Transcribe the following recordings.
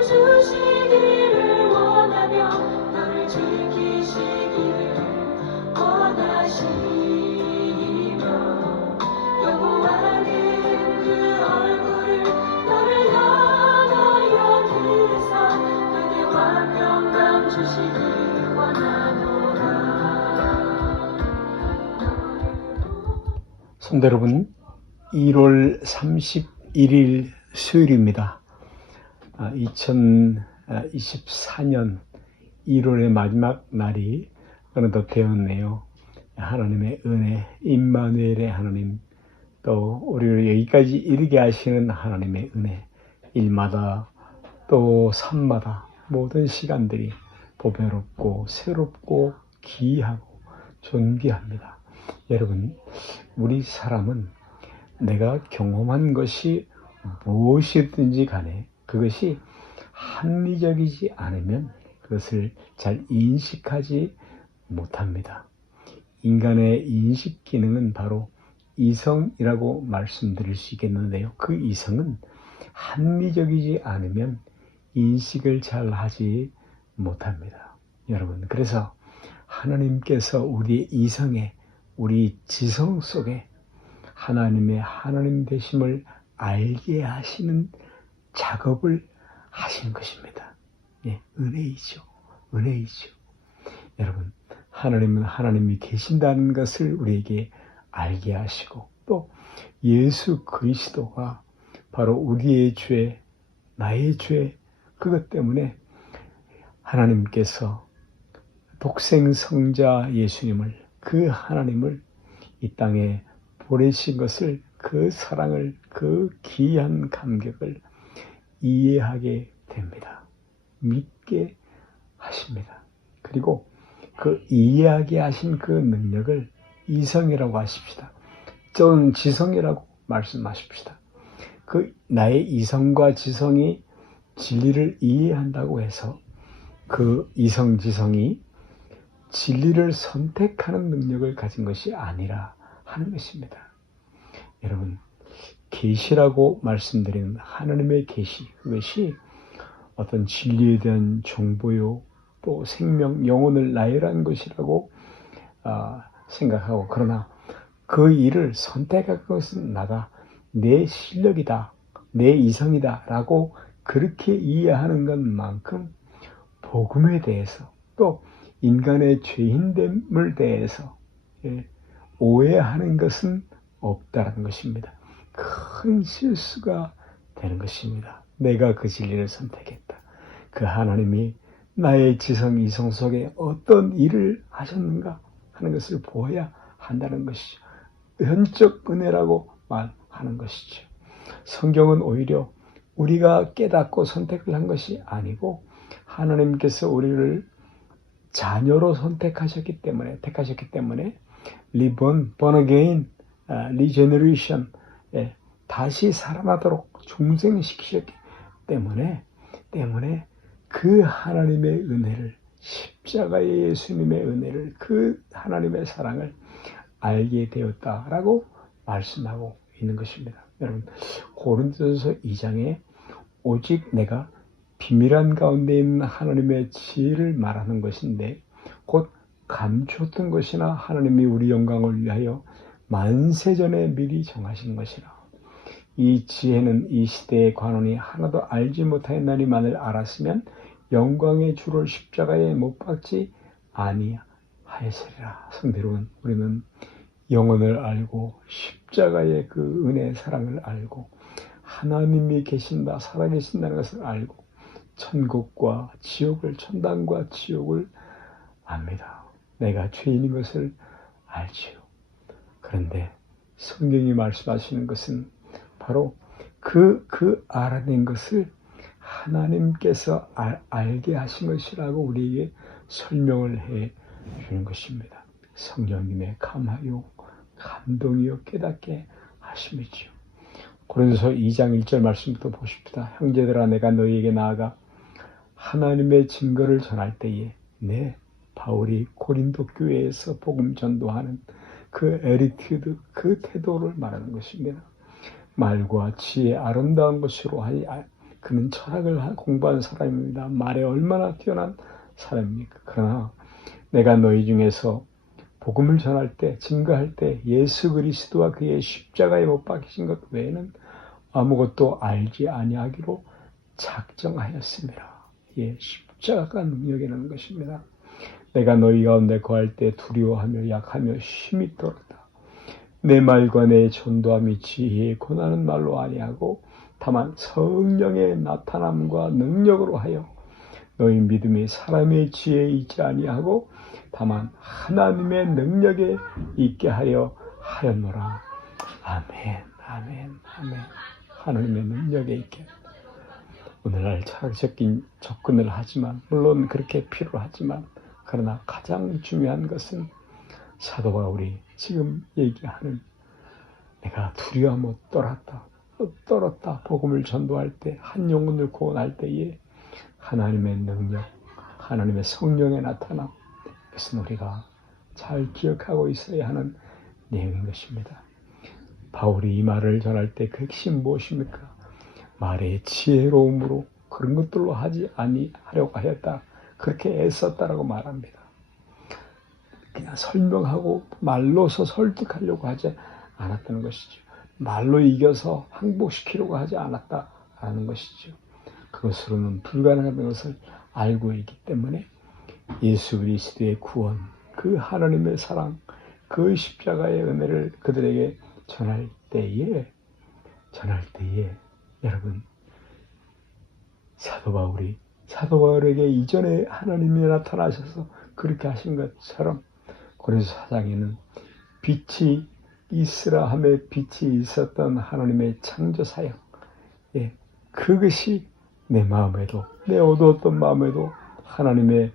주시기를 원하며 너를 지키시기를 원하시며 여호와는 그 얼굴을 너를 향하여 드사 은혜와 평강 주시기 원하노라. 성도 여러분, 1월 31일 수요일입니다. 2024년 1월의 마지막 날이 어느덧 되었네요. 하나님의 은혜, 임마누엘의 하나님, 또 우리를 여기까지 이르게 하시는 하나님의 은혜, 일마다 또 삶마다 모든 시간들이 보배롭고 새롭고 귀하고 존귀합니다. 여러분, 우리 사람은 내가 경험한 것이 무엇이든지 간에 그것이 합리적이지 않으면 그것을 잘 인식하지 못합니다. 인간의 인식 기능은 바로 이성이라고 말씀드릴 수 있겠는데요. 그 이성은 합리적이지 않으면 인식을 잘 하지 못합니다. 여러분, 그래서 하나님께서 우리의 이성에, 우리 지성 속에 하나님의 하나님 되심을 알게 하시는 작업을 하시는 것입니다. 예, 은혜이죠. 은혜이죠. 여러분, 하나님은 하나님이 계신다는 것을 우리에게 알게 하시고 또 예수 그리스도가 바로 우리의 죄, 나의 죄, 그것 때문에 하나님께서 독생 성자 예수님을, 그 하나님을 이 땅에 보내신 것을, 그 사랑을, 그 귀한 감격을 이해하게 됩니다. 믿게 하십니다. 그리고 그 이해하게 하신 그 능력을 이성이라고 하십시다. 또는 지성이라고 말씀하십시다. 그 나의 이성과 지성이 진리를 이해한다고 해서 그 이성, 지성이 진리를 선택하는 능력을 가진 것이 아니라 하는 것입니다. 여러분, 계시라고 말씀드리는 하나님의 계시, 그것이 어떤 진리에 대한 정보요, 또 생명, 영혼을 나열한 것이라고 생각하고, 그러나 그 일을 선택할 것은 나다, 내 실력이다, 내 이성이다 라고 그렇게 이해하는 것만큼 복음에 대해서, 또 인간의 죄인됨을 대해서 오해하는 것은 없다는 것입니다. 큰 실수가 되는 것입니다. 내가 그 진리를 선택했다. 그 하나님이 나의 지성, 이성 속에 어떤 일을 하셨는가 하는 것을 보아야 한다는 것이죠. 현적 은혜라고 말하는 것이죠. 성경은 오히려 우리가 깨닫고 선택을 한 것이 아니고 하나님께서 우리를 자녀로 택하셨기 때문에 born again, regeneration, 다시 살아나도록 중생시키셨기 때문에 그 하나님의 은혜를, 십자가의 예수님의 은혜를, 그 하나님의 사랑을 알게 되었다라고 말씀하고 있는 것입니다. 여러분, 고린도전서 2장에 오직 내가 비밀한 가운데 있는 하나님의 지혜를 말하는 것인데, 곧 감추었던 것이나 하나님이 우리 영광을 위하여 만세전에 미리 정하신 것이라. 이 지혜는 이 시대의 관원이 하나도 알지 못하였나니만을 알았으면 영광의 주를 십자가에 못 박지 아니하였으리라. 성도 여러분, 우리는 영혼을 알고 십자가의 그 은혜의 사랑을 알고 하나님이 계신다, 살아계신다는 것을 알고 천국과 지옥을, 천당과 지옥을 압니다. 내가 죄인인 것을 알지요. 그런데 성경이 말씀하시는 것은 바로 그 알아낸 것을 하나님께서 알게 하신 것이라고 우리에게 설명을 해 주는 것입니다. 성령님의 감화요, 감동이요, 깨닫게 하심이지요. 고린도서 2장 1절 말씀부터 보십시다. 형제들아, 내가 너희에게 나아가 하나님의 증거를 전할 때에 바울이 고린도 교회에서 복음 전도하는 그 애티튜드, 그 태도를 말하는 것입니다. 말과 지혜 아름다운 것으로 그는 철학을 공부한 사람입니다. 말에 얼마나 뛰어난 사람입니까? 그러나 내가 너희 중에서 복음을 전할 때, 증거할 때 예수 그리스도와 그의 십자가에 못 박히신 것 외에는 아무것도 알지 아니하기로 작정하였습니다. 예, 십자가가 능력이라는 것입니다. 내가 너희 가운데 거할 때 두려워하며 약하며 힘이 떨었다. 내 말과 내 전도함이 지혜에 권하는 말로 아니하고 다만 성령의 나타남과 능력으로 하여 너희 믿음이 사람의 지혜에 있지 아니하고 다만 하나님의 능력에 있게 하였노라. 아멘, 아멘, 아멘. 하나님의 능력에 있게. 오늘날 철학적인 접근을 하지만 물론 그렇게 필요하지만 그러나 가장 중요한 것은 사도 바울이 지금 얘기하는 내가 두려워하며 떨었다. 복음을 전도할 때 한 영혼을 구원할 때에 하나님의 능력, 하나님의 성령의 나타남, 그것은 우리가 잘 기억하고 있어야 하는 내용인 것입니다. 바울이 이 말을 전할 때 그 핵심 무엇입니까? 말의 지혜로움으로 그런 것들로 하지 아니하려고 하였다. 그렇게 애썼다라고 말합니다. 그냥 설명하고 말로서 설득하려고 하지 않았다는 것이죠. 말로 이겨서 항복시키려고 하지 않았다라는 것이죠. 그것으로는 불가능한 것을 알고 있기 때문에 예수 그리스도의 구원, 그 하나님의 사랑, 그 십자가의 은혜를 그들에게 전할 때에 여러분 사도 바울에게 이전에 하나님이 나타나셔서 그렇게 하신 것처럼 고린도 4장에는 빛이 있으라 하며 빛이 있었던 하나님의 창조 사역, 그것이 내 마음에도 내 어두웠던 마음에도 하나님의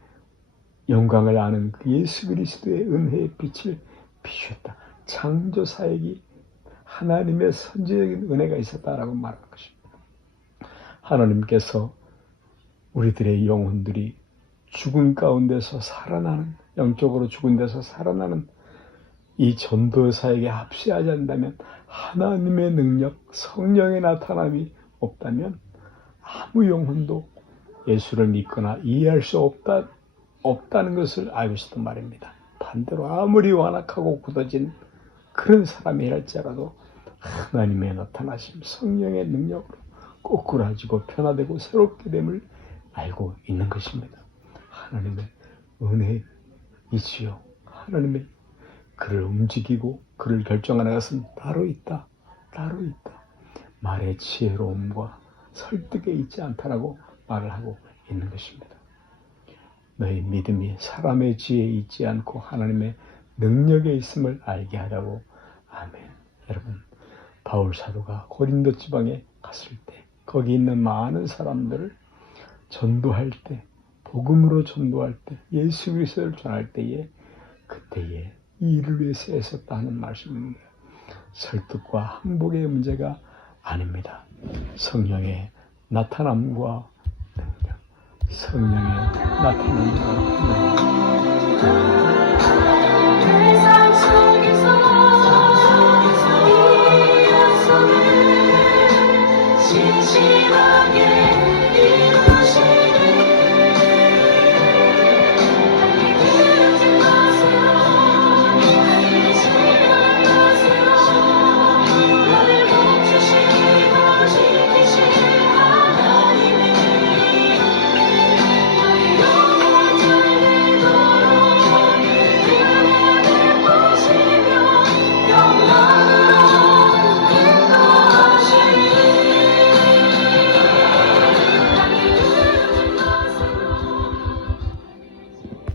영광을 아는 그 예수 그리스도의 은혜의 빛을 비추었다. 창조 사역이 하나님의 선지적인 은혜가 있었다라고 말하는 것입니다. 하나님께서 우리들의 영혼들이 죽은 가운데서 살아나는, 영적으로 죽은 데서 살아나는 이 전도 사역에 합세하지 않는다면, 하나님의 능력, 성령의 나타남이 없다면 아무 영혼도 예수를 믿거나 이해할 수 없다는 것을 알고 있었단 말입니다. 반대로 아무리 완악하고 굳어진 그런 사람이랄지라도 하나님의 나타나심, 성령의 능력으로 꼬꾸라지고 변화되고 새롭게 됨을 알고 있는 것입니다. 하나님의 은혜이지요. 하나님의 그를 움직이고 그를 결정하는 것은 따로 있다. 말의 지혜로움과 설득에 있지 않다라고 말을 하고 있는 것입니다. 너희 믿음이 사람의 지혜에 있지 않고 하나님의 능력에 있음을 알게 하라고. 아멘. 여러분, 바울 사도가 고린도 지방에 갔을 때 거기 있는 많은 사람들을 전도할 때, 복음으로 전도할 때, 예수 그리스도를 전할 때에 그때에 이 일을 위해서 애썼다 하는 말씀입니다. 설득과 항복의 문제가 아닙니다. 성령의 나타남과 능력, 성령의 나타남과 능력. 세상 속에서 이 약속을 진실하게 이루실